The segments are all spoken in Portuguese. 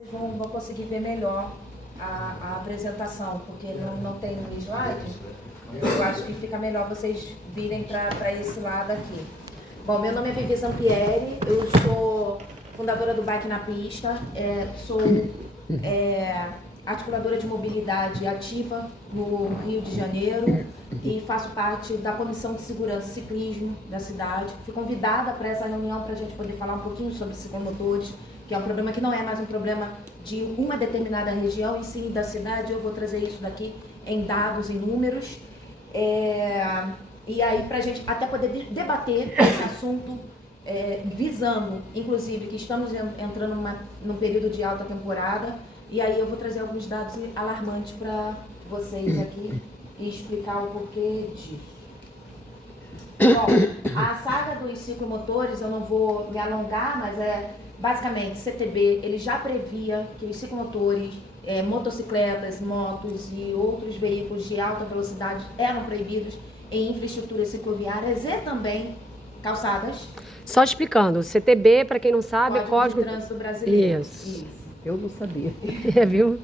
Vocês vão conseguir ver melhor a apresentação, porque não tem no slide. Eu acho que fica melhor vocês virem para esse lado aqui. Bom, meu nome é Vivi Zampieri, eu sou fundadora do Bike na Pista, sou articuladora de mobilidade ativa no Rio de Janeiro e faço parte da Comissão de Segurança e Ciclismo da cidade. Fui convidada para essa reunião para a gente poder falar um pouquinho sobre ciclomotores, que é um problema que não é mais um problema de uma determinada região, e sim da cidade. Eu vou trazer isso daqui em dados e números. E aí, para a gente até poder debater esse assunto, visando, inclusive, que estamos entrando num período de alta temporada, e aí eu vou trazer alguns dados alarmantes para vocês aqui e explicar o porquê disso. Bom, a saga dos ciclomotores, eu não vou me alongar, mas basicamente, CTB, ele já previa que os ciclomotores, motocicletas, motos e outros veículos de alta velocidade eram proibidos em infraestruturas cicloviárias e também calçadas. Só explicando, CTB, para quem não sabe, é Código de Trânsito Brasileiro. Isso. Eu não sabia. Viu?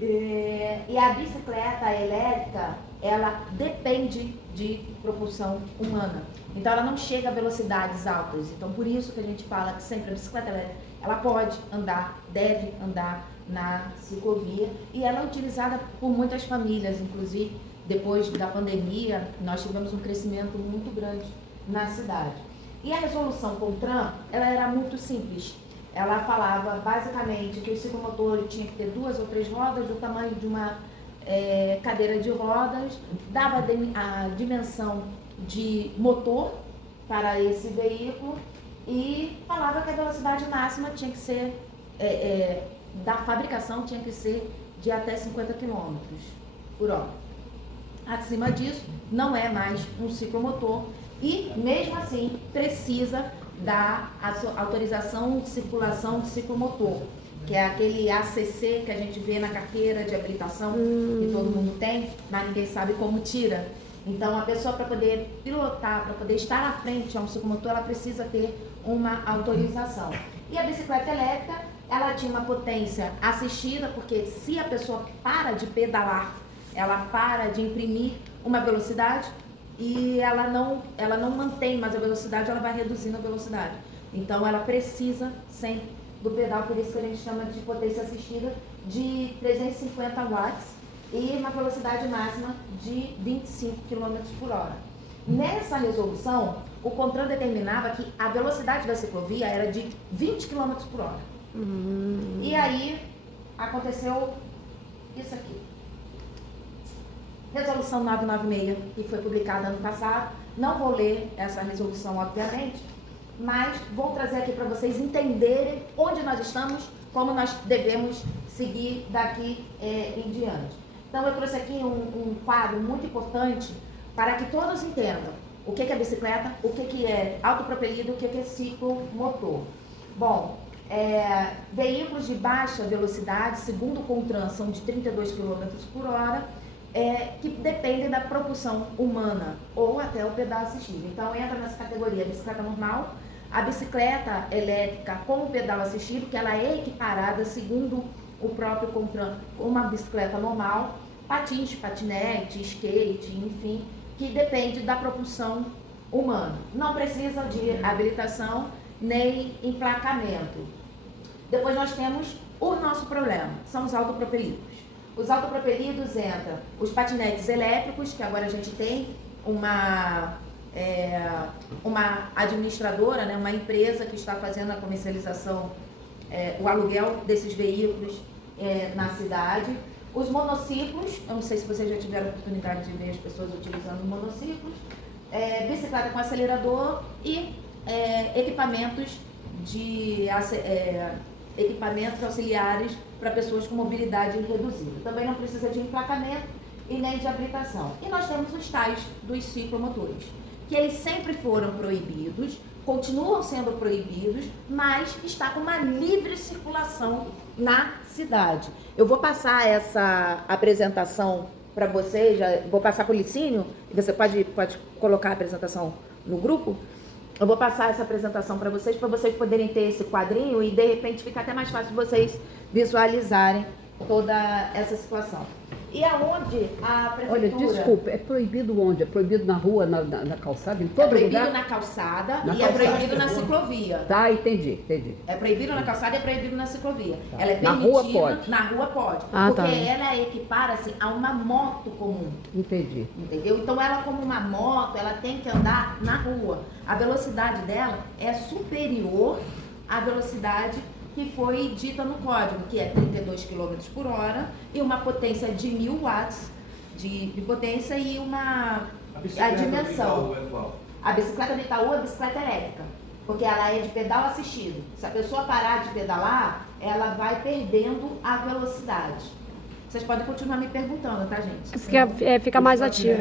E a bicicleta elétrica, ela depende de propulsão humana. Então, ela não chega a velocidades altas. Então, por isso que a gente fala que sempre a bicicleta elétrica, ela pode andar, deve andar na ciclovia. E ela é utilizada por muitas famílias, inclusive, depois da pandemia, nós tivemos um crescimento muito grande na cidade. E a resolução CONTRAN, ela era muito simples. Ela falava, basicamente, que o ciclomotor tinha que ter 2 ou 3 rodas do tamanho de uma cadeira de rodas, dava a dimensão de motor para esse veículo e falava que a velocidade máxima tinha que ser, da fabricação, tinha que ser de até 50 km por hora. Acima disso, não é mais um ciclomotor e, mesmo assim, precisa da autorização de circulação de ciclomotor, que é aquele ACC que a gente vê na carteira de habilitação, que todo mundo tem, mas ninguém sabe como tira. Então, a pessoa, para poder pilotar, para poder estar à frente a um ciclomotor, ela precisa ter uma autorização. E a bicicleta elétrica, ela tinha uma potência assistida, porque se a pessoa para de pedalar, ela para de imprimir uma velocidade e ela não mantém mais a velocidade, ela vai reduzindo a velocidade. Então, ela precisa sempre do pedal, por isso que a gente chama de potência assistida, de 350 watts e uma velocidade máxima de 25 km por hora. Nessa resolução, o CONTRAN determinava que a velocidade da ciclovia era de 20 km por hora. E aí, aconteceu isso aqui. Resolução 996, que foi publicada ano passado. Não vou ler essa resolução, obviamente, mas vou trazer aqui para vocês entenderem onde nós estamos, como nós devemos seguir daqui em diante. Então, eu trouxe aqui um quadro muito importante para que todos entendam o que é bicicleta, o que é autopropelido, o que é ciclomotor. Bom, veículos de baixa velocidade, segundo o CONTRAN, são de 32 km por hora, que dependem da propulsão humana ou até o pedal assistido. Então, entra nessa categoria a bicicleta normal, a bicicleta elétrica com o pedal assistido, que ela é equiparada, segundo o próprio CONTRAN, com uma bicicleta normal, patins, patinete, skate, enfim, que depende da propulsão humana. Não precisa de habilitação nem emplacamento. Depois nós temos o nosso problema, são os autopropelidos. Os autopropelidos entram os patinetes elétricos, que agora a gente tem uma administradora, né, uma empresa que está fazendo a comercialização, o aluguel desses veículos na cidade. Os monociclos, eu não sei se vocês já tiveram a oportunidade de ver as pessoas utilizando monociclos, bicicleta com acelerador e equipamentos auxiliares para pessoas com mobilidade reduzida. Também não precisa de emplacamento e nem de habilitação. E nós temos os tais dos ciclomotores, que eles sempre foram proibidos, continuam sendo proibidos, mas está com uma livre circulação na cidade. Eu vou passar essa apresentação para vocês, vou passar para o Licínio, e você pode colocar a apresentação no grupo. Eu vou passar essa apresentação para vocês poderem ter esse quadrinho e de repente fica até mais fácil de vocês visualizarem toda essa situação. E aonde a Olha, prefeitura... desculpa, é proibido onde? É proibido na rua, na calçada, em todo É proibido lugar? na calçada Na e calçada, é proibido na ciclovia. Tá, entendi. É proibido na calçada e é proibido na ciclovia. Tá. Ela é Na permitida, rua pode. Na rua pode. Ah, porque tá. ela equipara-se a uma moto comum. Entendi. Entendeu? Então ela como uma moto, ela tem que andar na rua. A velocidade dela é superior à velocidade que foi dita no código, que é 32 km por hora e uma potência de 1000 watts de potência e a dimensão. É qual? A bicicleta do Itaú é bicicleta elétrica, porque ela é de pedal assistido. Se a pessoa parar de pedalar, ela vai perdendo a velocidade. Vocês podem continuar me perguntando, tá, gente? Isso que fica mais ativo.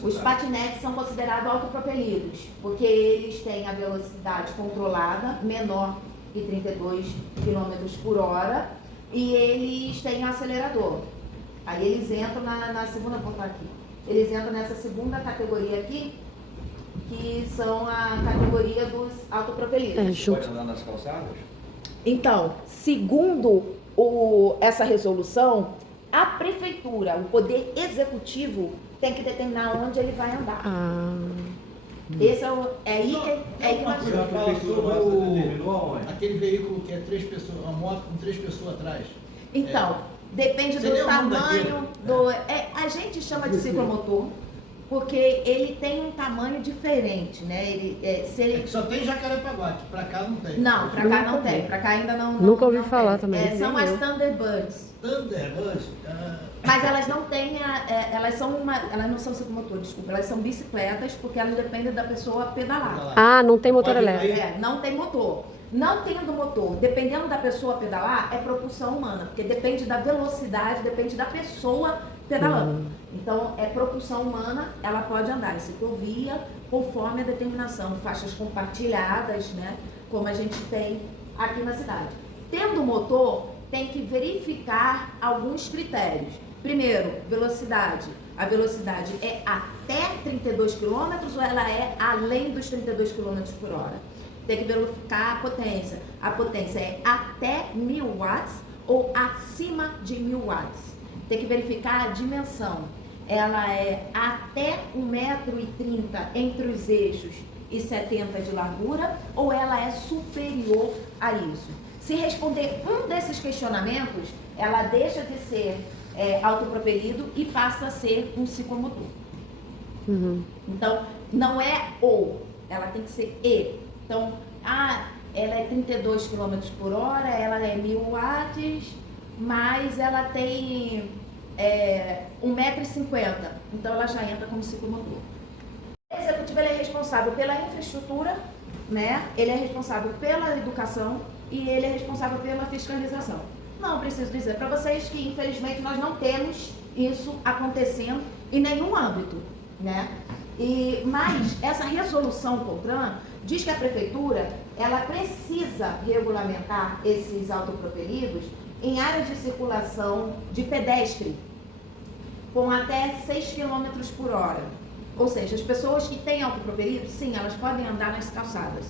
Os patinetes são considerados autopropelidos, porque eles têm a velocidade controlada, menor que 32 km por hora, e eles têm acelerador. Aí eles entram na segunda, vou botar aqui, eles entram nessa segunda categoria aqui, que são a categoria dos autopropelidos. Pode andar nas calçadas? Então, segundo essa resolução, a prefeitura, o poder executivo, tem que determinar onde ele vai andar. Esse é aí que nós A estamos. prefeitura determinou aonde? Aquele veículo que é 3 pessoas, uma moto com 3 pessoas atrás. Então, depende do Seria o nome tamanho daquele? a gente chama de ciclomotor, porque ele tem um tamanho diferente, né? Se É ele que só tem Jacarepaguá, que pra cá não tem. Não, pra cá não tem. Pra cá ainda não. Nunca ouvi não falar tem. também, São nem as eu. Thunderbirds. Thunderbird. Mas elas não têm, elas não são ciclomotores, desculpa, elas são bicicletas porque elas dependem da pessoa pedalar. Ah, não tem motor Pode elétrico. Não tem motor. Não tendo motor, dependendo da pessoa pedalar, é propulsão humana, porque depende da velocidade, depende da pessoa pedalando. Então, é propulsão humana, ela pode andar em ciclovia, conforme a determinação, faixas compartilhadas, né, como a gente tem aqui na cidade. Tendo motor, tem que verificar alguns critérios. Primeiro, velocidade. A velocidade é até 32 km ou ela é além dos 32 km por hora? Tem que verificar a potência. A potência é até 1000 watts ou acima de 1000 watts. Tem que verificar a dimensão. Ela é até 1,30 m entre os eixos e 70 de largura ou ela é superior a isso? Se responder um desses questionamentos, ela deixa de ser autopropelido e passa a ser um ciclomotor. Então, não é ou, ela tem que ser e. Então, ela é 32 km por hora, ela é 1000 watts, mas ela tem 1,50 m. Então, ela já entra como ciclomotor. O executivo ele é responsável pela infraestrutura, né? Ele é responsável pela educação e ele é responsável pela fiscalização. Não preciso dizer para vocês que, infelizmente, nós não temos isso acontecendo em nenhum âmbito, né? Mas essa resolução CONTRAN diz que a prefeitura ela precisa regulamentar esses autopropelidos em áreas de circulação de pedestre com até 6 km por hora. Ou seja, as pessoas que têm autopropelidos, sim, elas podem andar nas calçadas,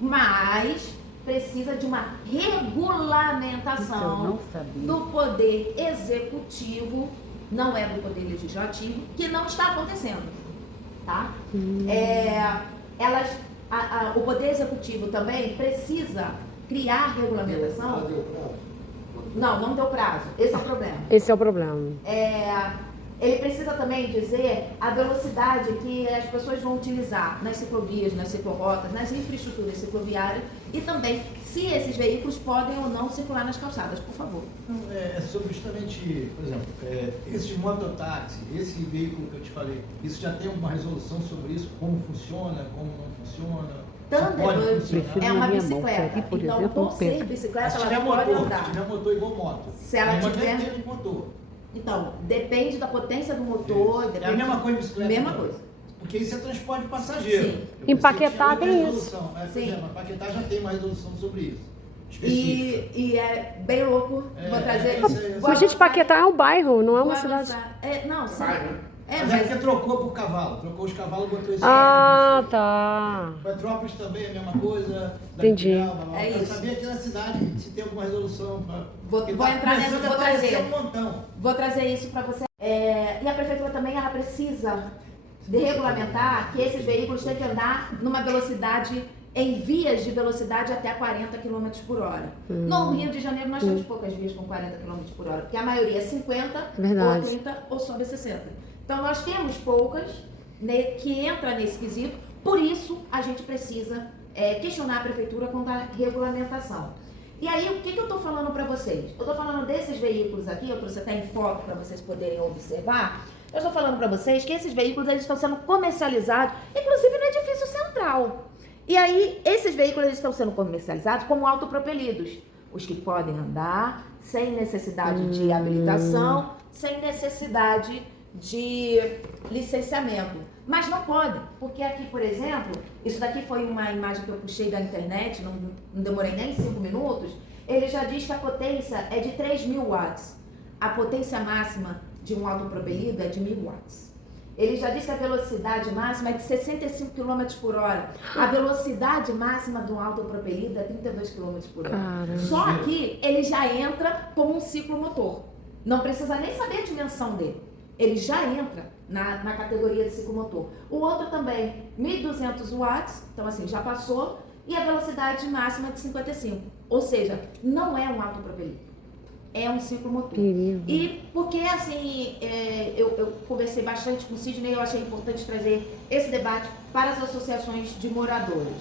mas precisa de uma regulamentação do poder executivo, não é do poder legislativo, que não está acontecendo, tá? O poder executivo também precisa criar regulamentação. Não deu prazo. Esse é o problema. Esse é o problema. Ele precisa também dizer a velocidade que as pessoas vão utilizar nas ciclovias, nas ciclorotas, nas infraestruturas cicloviárias e também se esses veículos podem ou não circular nas calçadas, por favor. É sobre justamente, por exemplo, esse mototáxi, esse veículo que eu te falei, isso já tem uma resolução sobre isso, como funciona, como não funciona? Thunderbird é uma na minha mão, bicicleta, aqui, por então exemplo, por ser bicicleta Se ela tiver pode motor, andar. se tiver motor igual moto. Se ela Mas tiver- não tem motor. Então, depende da potência do motor. É Depende a mesma coisa de bicicleta. Mesma então. coisa. Porque isso é transporte de passageiro. Sim. Eu pensei Em que Paquetá tinha tem outra isso. resolução. Por Sim. exemplo, a Paquetá já tem uma resolução sobre isso. Específica. E é bem louco. Vou trazer. isso aí. vou Mas, gente, avançar- Paquetá é um bairro, não é uma vou cidade. avançar. Não, sim. Mas é porque trocou por cavalo. Trocou os cavalos, botou esse Ah, tá. Petrópolis também é a mesma coisa. Entendi. É Eu isso. sabia aqui na cidade se tem alguma resolução. Vou entrar nessa, vou trazer. Um montão. Vou trazer isso para você. E a prefeitura também ela precisa de regulamentar que esses veículos têm que andar numa velocidade, em vias de velocidade até 40 km por hora. No Rio de Janeiro nós temos poucas vias com 40 km por hora, porque a maioria é 50, Verdade. ou 30 ou sob 60. Então nós temos poucas, né, que entra nesse quesito, por isso a gente precisa questionar a prefeitura quanto à regulamentação. E aí, o que eu estou falando para vocês? Eu estou falando desses veículos aqui, eu trouxe até em foto para vocês poderem observar. Eu estou falando para vocês que esses veículos eles estão sendo comercializados, inclusive no edifício central. E aí, esses veículos eles estão sendo comercializados como autopropelidos. Os que podem andar sem necessidade de habilitação, sem necessidade de licenciamento. Mas não podem, porque aqui, por exemplo, isso daqui foi uma imagem que eu puxei da internet, não demorei nem 5 minutos, ele já diz que a potência é de 3.000 watts. A potência máxima de um autopropelido é de 1.000 watts. Ele já diz que a velocidade máxima é de 65 km por hora. A velocidade máxima de um autopropelido é 32 km por hora. Caramba. Só aqui ele já entra como um ciclomotor. Não precisa nem saber a dimensão dele. Ele já entra na categoria de ciclomotor. O outro também, 1.200 watts, então assim, já passou, e a velocidade máxima de 55. Ou seja, não é um autopropelido, é um ciclomotor. Perigo. E porque assim, eu conversei bastante com o Sidney, eu achei importante trazer esse debate para as associações de moradores.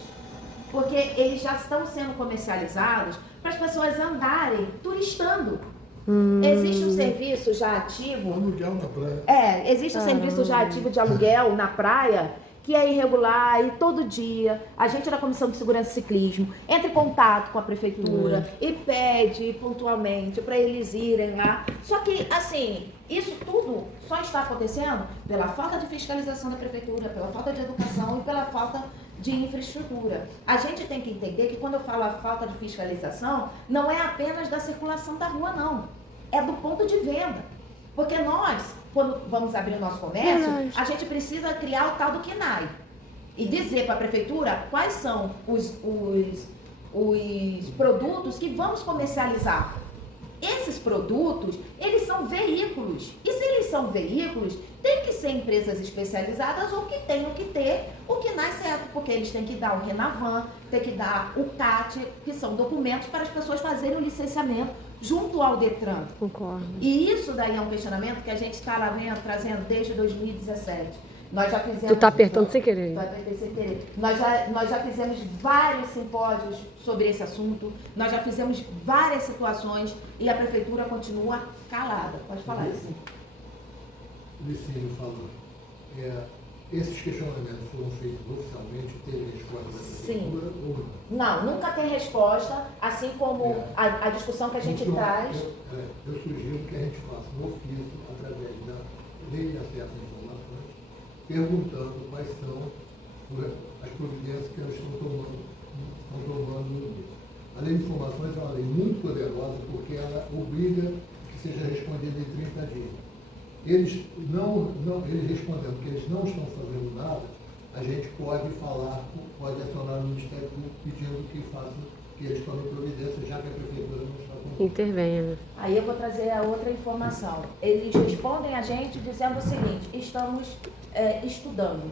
Porque eles já estão sendo comercializados para as pessoas andarem turistando. Existe um serviço já ativo. Aluguel na praia. Existe um serviço já ativo de aluguel na praia que é irregular e todo dia a gente da Comissão de Segurança e Ciclismo entra em contato com a prefeitura e pede pontualmente para eles irem lá. Só que, assim, isso tudo só está acontecendo pela falta de fiscalização da prefeitura, pela falta de educação e pela falta de infraestrutura. A gente tem que entender que quando eu falo a falta de fiscalização, não é apenas da circulação da rua, não. É do ponto de venda. Porque nós, quando vamos abrir o nosso comércio, a gente precisa criar o tal do KNAI. E dizer para a prefeitura quais são os produtos que vamos comercializar. Esses produtos, eles são veículos. E se eles são veículos, tem que ser empresas especializadas ou que tenham que ter o KNAI certo, porque eles têm que dar o RENAVAN, tem que dar o CAT, que são documentos para as pessoas fazerem o licenciamento junto ao Detran. Concordo. E isso daí é um questionamento que a gente está lá trazendo desde 2017. Nós já fizemos... Tu tá apertando sem querer. Tu apertei sem querer. Nós já fizemos vários simpósios sobre esse assunto, nós já fizemos várias situações e a prefeitura continua calada. Pode falar isso. O Licínio falou. Esses questionamentos foram feitos oficialmente, teve resposta da prefeitura ou não? Não, nunca tem resposta, assim como a discussão que a gente traz. Eu sugiro que a gente faça um ofício através da Lei de Acesso à Informações, perguntando quais são as providências que elas estão tomando nisso. A Lei de Informações é uma lei muito poderosa porque ela obriga que seja respondida em 30 dias. Eles respondendo que eles não estão fazendo nada, a gente pode acionar o Ministério Público pedindo que eles tomem providência, já que a prefeitura não está com. Intervenha, né? Aí eu vou trazer a outra informação. Eles respondem a gente dizendo o seguinte: estamos estudando.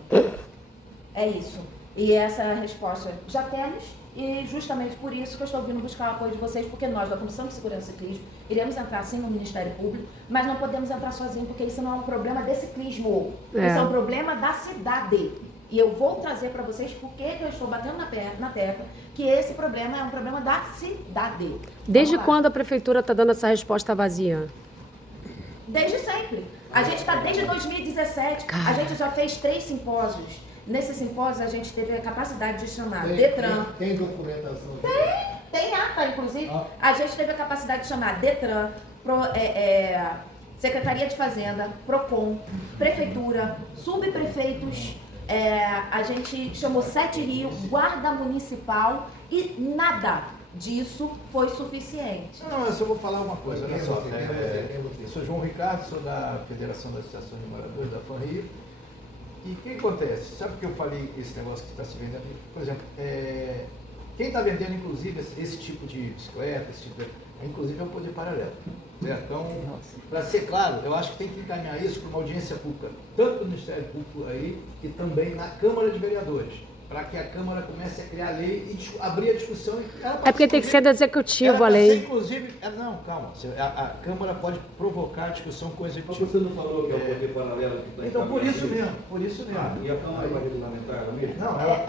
É isso. E essa é a resposta já temos, e justamente por isso que eu estou vindo buscar o apoio de vocês, porque nós, da Comissão de Segurança e Ciclismo, iremos entrar sim no Ministério Público, mas não podemos entrar sozinhos, porque isso não é um problema de ciclismo, isso é um problema da cidade. E eu vou trazer para vocês porque eu estou batendo na tecla que esse problema é um problema da cidade. Desde quando a prefeitura está dando essa resposta vazia? Desde sempre. A gente está desde 2017, a gente já fez 3 simpósios. Nesse simpósio a gente teve a capacidade de chamar Detran. Tem documentação? Tem ata, inclusive. A gente teve a capacidade de chamar Detran, Secretaria de Fazenda, PROCON, Prefeitura, subprefeitos. A gente chamou 7 Rio, Guarda Municipal e nada. disso foi suficiente. Não, eu só vou falar uma coisa, olha só. Quem é você? Eu sou João Ricardo, sou da Federação das Associações de Moradores, da FANRIO. E o que acontece? Sabe que eu falei esse negócio que está se vendendo? Por exemplo, quem está vendendo, inclusive, esse tipo de bicicleta, inclusive é o Poder Paralelo. Certo? Então, para ser claro, eu acho que tem que encaminhar isso para uma audiência pública, tanto do Ministério Público aí, e também na Câmara de Vereadores, para que a Câmara comece a criar lei e abrir a discussão. É porque tem que ser do executivo a lei. Inclusive, não, calma, a Câmara pode provocar a discussão com o Mas executivo. você não falou que é o poder paralelo que está Então, por isso mesmo, por isso mesmo. E a Câmara vai regulamentar mesmo? Não, ela...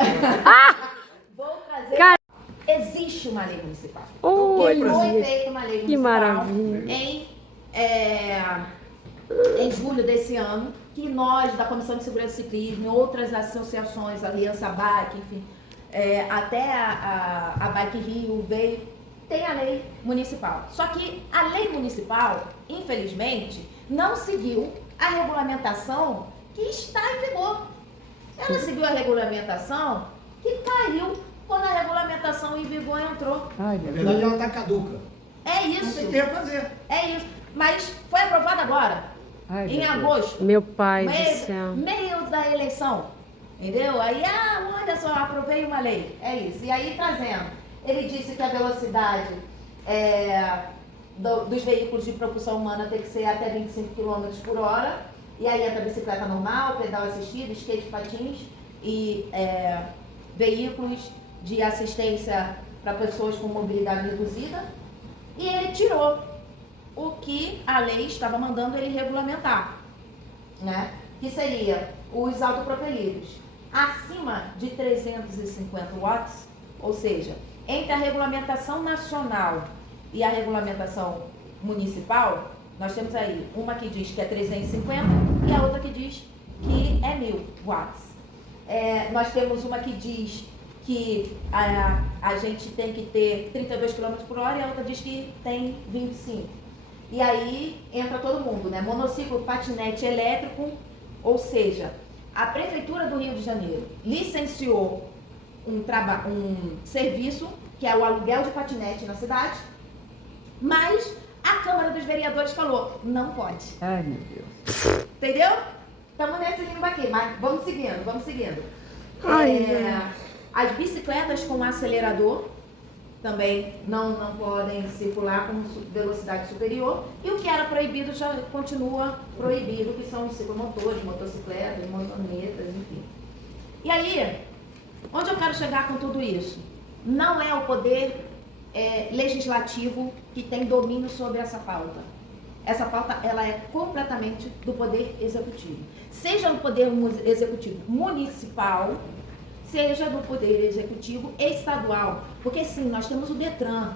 Vou trazer. Cara- Existe uma lei municipal. Olha, Foi feita uma lei que municipal maravilha. em julho desse ano, que nós, da Comissão de Segurança e Ciclismo, outras associações, Aliança Bike, enfim, até a Bike Rio veio, tem a lei municipal. Só que a lei municipal, infelizmente, não seguiu a regulamentação que está em vigor. Ela seguiu a regulamentação que caiu quando a regulamentação em vigor entrou. Ai, Na meu verdade, Deus. ela está caduca. É Não isso. tem que refazer. É isso. Mas foi aprovado agora, Ai, em meu Deus. agosto, Meu pai do céu. meio da eleição. Entendeu? Aí, olha só, aprovei uma lei. É isso. E aí, trazendo. Ele disse que a velocidade dos veículos de propulsão humana tem que ser até 25 km por hora. E aí entra bicicleta normal, pedal assistido, skate, patins e veículos de assistência para pessoas com mobilidade reduzida. E ele tirou o que a lei estava mandando ele regulamentar, né? Que seria os autopropelidos acima de 350 watts, ou seja, entre a regulamentação nacional e a regulamentação municipal, nós temos aí uma que diz que é 350 e a outra que diz que é 1000 watts. Nós temos uma que diz que a gente tem que ter 32 km por hora e a outra diz que tem 25. E aí entra todo mundo, né? Monociclo, patinete elétrico, ou seja, a Prefeitura do Rio de Janeiro licenciou um serviço, que é o aluguel de patinete na cidade, mas a Câmara dos Vereadores falou, não pode. Ai, meu Deus. Entendeu? Estamos nesse limbo aqui, mas vamos seguindo, vamos seguindo. As bicicletas com acelerador também não podem circular com velocidade superior. E o que era proibido já continua proibido, que são os ciclomotores, motocicletas, motonetas, enfim. E aí, onde eu quero chegar com tudo isso? Não é o poder legislativo que tem domínio sobre essa pauta. Essa pauta ela é completamente do poder executivo. Seja do poder executivo municipal, seja do poder executivo estadual. Porque sim, nós temos o Detran.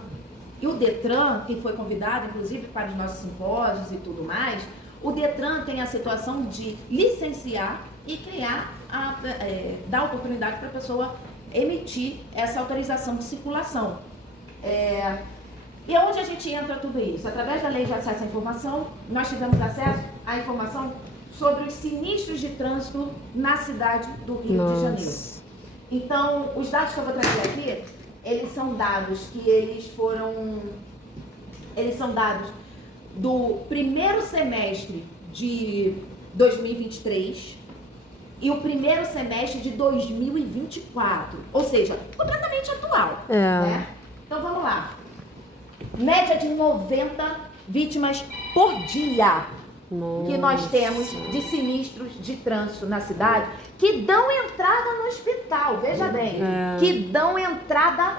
E o Detran, que foi convidado, inclusive, para os nossos simpósios e tudo mais, o Detran tem a situação de licenciar e criar, dar oportunidade para a pessoa emitir essa autorização de circulação. E onde a gente entra tudo isso? Através da Lei de Acesso à Informação, nós tivemos acesso à informação sobre os sinistros de trânsito na cidade do Rio de Janeiro. Então, os dados que eu vou trazer aqui, eles são dados são dados do primeiro semestre de 2023 e o primeiro semestre de 2024, ou seja, completamente atual. Né? Então, vamos lá. Média de 90 vítimas por dia que nós temos de sinistros de trânsito na cidade que dão entrada no hospital, veja bem, que dão entrada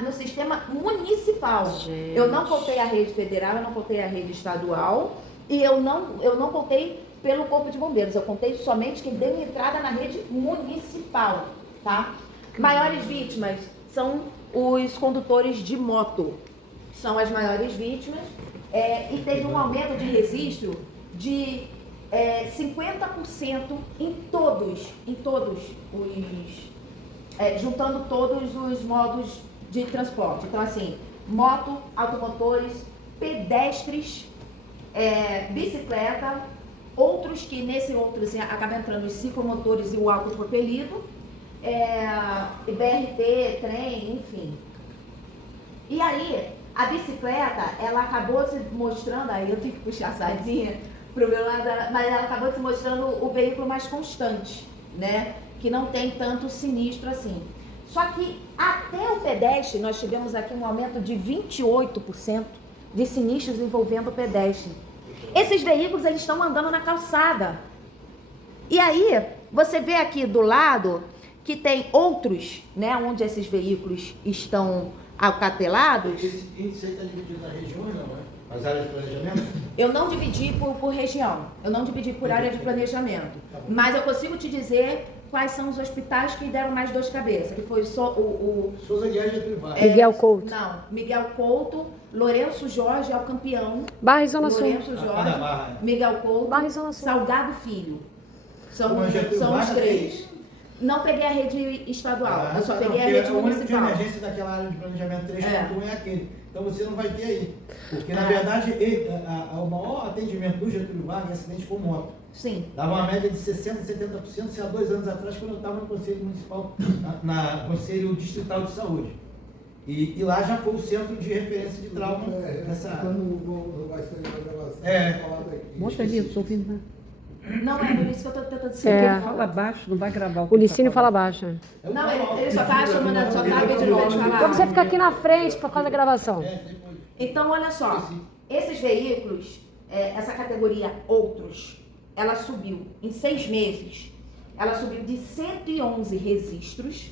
no sistema municipal. Gente. Eu não contei a rede federal, eu não contei a rede estadual e eu não contei pelo Corpo de Bombeiros, eu contei somente quem deu entrada na rede municipal, tá? Maiores vítimas são os condutores de moto, são as maiores vítimas, e teve um aumento de registro de 50% em todos os, juntando todos os modos de transporte. Então, assim, moto, automotores, pedestres, bicicleta, outros que nesse outro assim, acaba entrando os ciclomotores e o autopropelido, BRT, trem, enfim. E aí, a bicicleta, ela acabou se mostrando, aí eu tenho que puxar a sardinha pro meu lado, mas ela acabou se mostrando o veículo mais constante, né? Que não tem tanto sinistro assim. Só que até o pedestre, nós tivemos aqui um aumento de 28% de sinistros envolvendo o pedestre. Esses veículos, eles estão andando na calçada. E aí, você vê aqui do lado que tem outros, né, onde esses veículos estão acatelados. Esse índice aí está dividido na regiões, não é? As áreas de planejamento? Eu não dividi por região, eu não dividi por área de planejamento, mas eu consigo te dizer quais são os hospitais que deram mais dor de cabeça, que foi só o Souza Guiar e Getúlio Vargas. Miguel Couto. Não, Miguel Couto, Lourenço Jorge é o campeão. Barra e Zona Sul. Lourenço Ah, da Jorge, Barra. Miguel Couto, Barra e Zona Sul. Salgado Filho. São Mas Getúlio os Vargas três. Não peguei a rede estadual, eu só não, peguei a porque rede o único de municipal. emergência daquela área de planejamento 3.1 é aquele. Então você não vai ter aí. Porque, na Ah. verdade, o maior atendimento do Getúlio Vargas é acidente com moto. Sim. Dava uma média de 60%, 70%, se há 2 anos atrás, quando eu estava no Conselho Municipal, na Conselho Distrital de Saúde. E lá já foi o centro de referência de trauma nessa área. Não vai sair na gravação. É. Falado aqui. Mostra ali, eu estou ouvindo. Né? Não é por isso que eu estou tentando dizer. É. Ele fala baixo, não vai gravar o que O Licínio tá fala falando. baixo. Não, ele só tá chamando, só tá pedindo pra te falar. Então você fica aqui na frente por causa da gravação. Então, olha só, esses veículos, essa categoria outros, ela subiu em 6 meses, ela subiu de 111 registros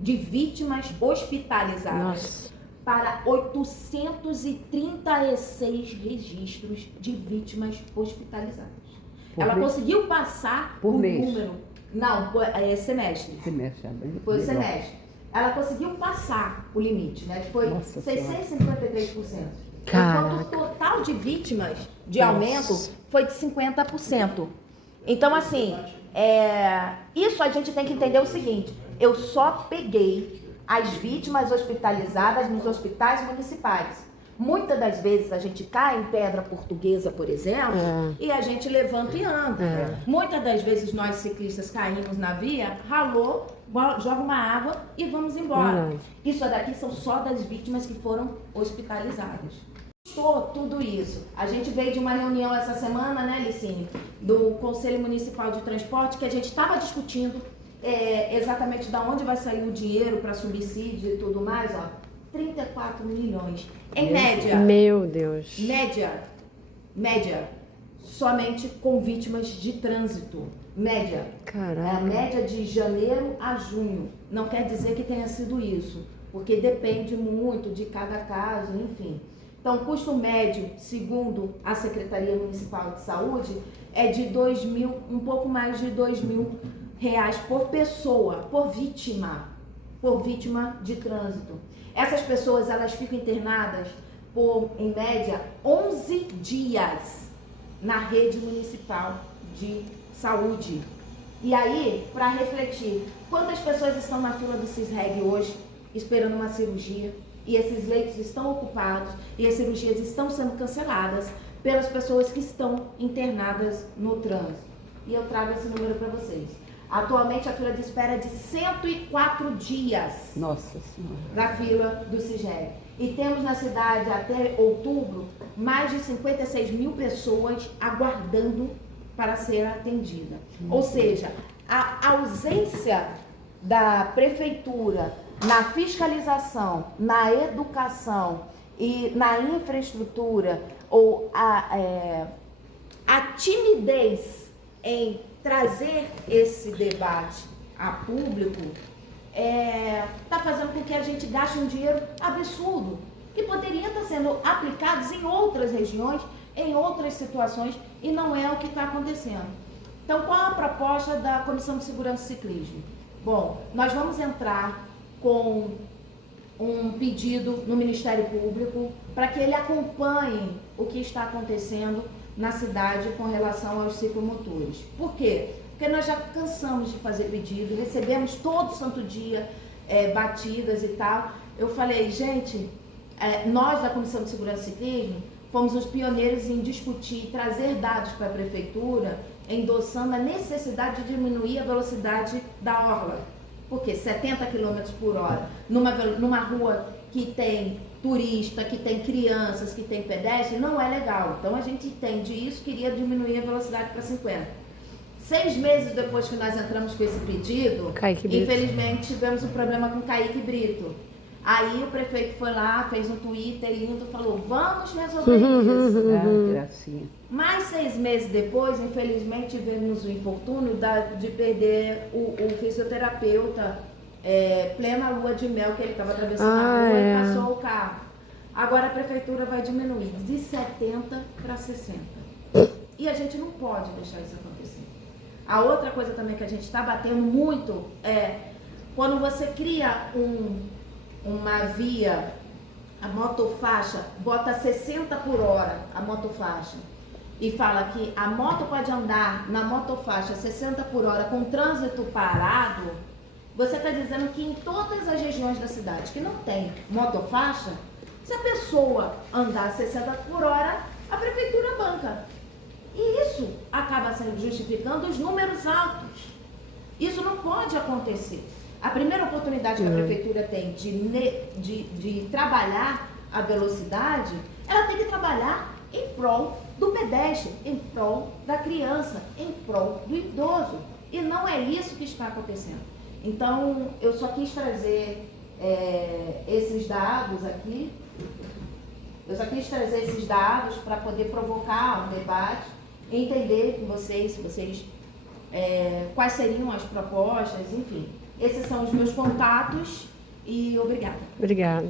de vítimas hospitalizadas Nossa. para 836 registros de vítimas hospitalizadas. Por Ela mês? conseguiu passar Por o mês? número. Não, semestre. Semestre, é bem Foi o legal. semestre. Ela conseguiu passar o limite, né? Que foi Nossa 653%. Caraca. Enquanto o total de vítimas de aumento foi de 50%. Então, assim, isso a gente tem que entender o seguinte: eu só peguei as vítimas hospitalizadas nos hospitais municipais. Muitas das vezes a gente cai em pedra portuguesa, por exemplo, e a gente levanta e anda. Muitas das vezes nós ciclistas caímos na via, ralou, joga uma água e vamos embora. Verdade. Isso daqui são só das vítimas que foram hospitalizadas. Custou tudo isso. A gente veio de uma reunião essa semana, né, Licínio, do Conselho Municipal de Transporte, que a gente estava discutindo exatamente de onde vai sair o dinheiro para subsídio e tudo mais, ó. 34 milhões. Em média, Meu Deus. média, somente com vítimas de trânsito. Média. Caraca. A média de janeiro a junho. Não quer dizer que tenha sido isso, porque depende muito de cada caso, enfim. Então, o custo médio, segundo a Secretaria Municipal de Saúde, é de 2 mil, um pouco mais de 2 mil reais por pessoa, por vítima de trânsito. Essas pessoas, elas ficam internadas por, em média, 11 dias na rede municipal de saúde. E aí, para refletir, quantas pessoas estão na fila do CISREG hoje, esperando uma cirurgia, e esses leitos estão ocupados, e as cirurgias estão sendo canceladas pelas pessoas que estão internadas no trânsito. E eu trago esse número para vocês. Atualmente, a fila de espera é de 104 dias. Nossa Senhora. Da fila do CISREG. E temos na cidade, até outubro, mais de 56 mil pessoas aguardando para ser atendida. Ou seja, a ausência da prefeitura na fiscalização, na educação e na infraestrutura, ou a timidez em trazer esse debate a público, está fazendo com que a gente gaste um dinheiro absurdo, que poderia estar sendo aplicado em outras regiões, em outras situações, e não é o que está acontecendo. Então, qual a proposta da Comissão de Segurança e Ciclismo? Bom, nós vamos entrar com um pedido no Ministério Público para que ele acompanhe o que está acontecendo na cidade com relação aos ciclomotores. Por quê? Porque nós já cansamos de fazer pedido, recebemos todo santo dia batidas e tal. Eu falei, gente, nós da Comissão de Segurança e Ciclismo fomos os pioneiros em discutir, trazer dados para a Prefeitura, endossando a necessidade de diminuir a velocidade da orla. Porque 70 km por hora numa rua que tem turista, que tem crianças, que tem pedestre, não é legal. Então a gente entende isso, queria diminuir a velocidade para 50. 6 meses depois que nós entramos com esse pedido, Kaique Brito. infelizmente tivemos um problema com Kaique Brito. Aí o prefeito foi lá, fez um Twitter lindo, falou, vamos resolver isso. Ah, gracinha. Mais 6 meses depois, infelizmente, tivemos o infortúnio de perder o fisioterapeuta plena lua de mel, que ele estava atravessando a rua e passou o carro. Agora a prefeitura vai diminuir de 70 para 60. E a gente não pode deixar isso acontecer. A outra coisa também que a gente está batendo muito é quando você cria uma via, a motofaixa, bota 60 por hora a motofaixa e fala que a moto pode andar na motofaixa 60 por hora com trânsito parado, você está dizendo que em todas as regiões da cidade que não tem motofaixa, se a pessoa andar 60 por hora, a prefeitura banca. E isso acaba sendo justificando os números altos. Isso não pode acontecer. A primeira oportunidade que a prefeitura tem de trabalhar a velocidade, ela tem que trabalhar em prol do pedestre, em prol da criança, em prol do idoso. E não é isso que está acontecendo. Então, eu só quis trazer esses dados aqui. Eu só quis trazer esses dados para poder provocar um debate, entender com vocês, quais seriam as propostas, enfim. Esses são os meus contatos e obrigada. Obrigada.